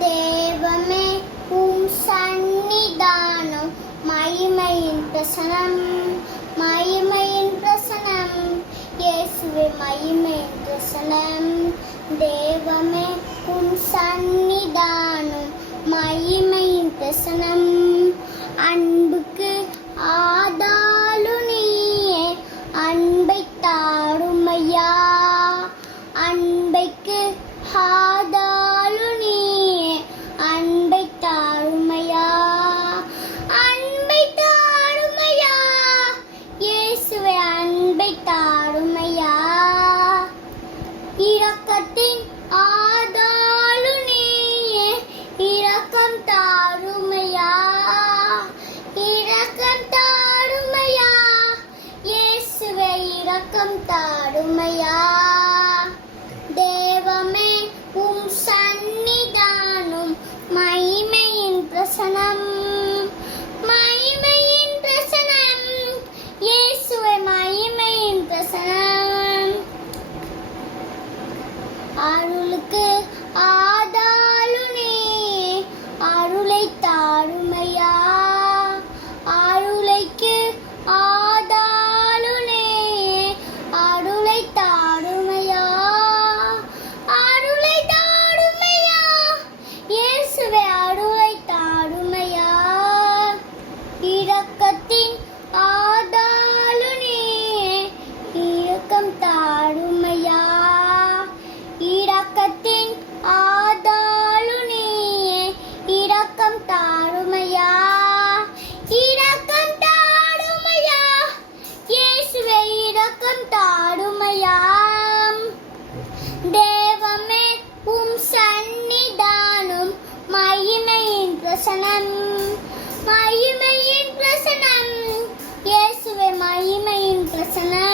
தேவமே உம் சந்நிதானம் மகிமையின் பிரசனம், மகிமையின் பிரசனம், இயேசுவே மகிமையின் பிரசனம். தேவமே உம் சந்நிதானம் மகிமையின் பிரசனம், அன்புக்கு ஆதாளு நீயே, அன்பை தாருமையா, அன்பைக்கு ஆதாளு நீயே, அன்பை தாருமையா, அன்பை தாருமையா, இயேசுவே அன்பை தாருமையா. இரக்கத்தின் ஆதாளு நீயே, இரக்கம் தாருமையா, இரக்கம் தாருமையா, இயேசுவே இரக்கம் தாருமையா. தேவமே உம் சந்நிதானம் மகிமையின் பிரசனம், மகிமையின் பிரசனம், இயேசுவே மகிமையின் பிரசனம். அருளுக்கு ஆதாளு நீயே, அருளை தாருமையா, அருளைக்கு ஆதாளு நீயே, அருளை தாருமையா, அருளை தாருமையா, இயேசுவே அருளை தாருமையா. இரக்கத்தின் ஆதாளு நீயே, இரக்கம் தாருமையா, இரக்கத்தின் ஆதாளு நீயே, இரக்கம் தாருமையா, இரக்கம் தாருமையா, இயேசுவே இரக்கம் தாருமையா. தேவமே உம் சந்நிதானம் மகிமையின் பிரசனம், மகிமையின் பிரசனம், இயேசுவே மகிமையின் பிரசனம்.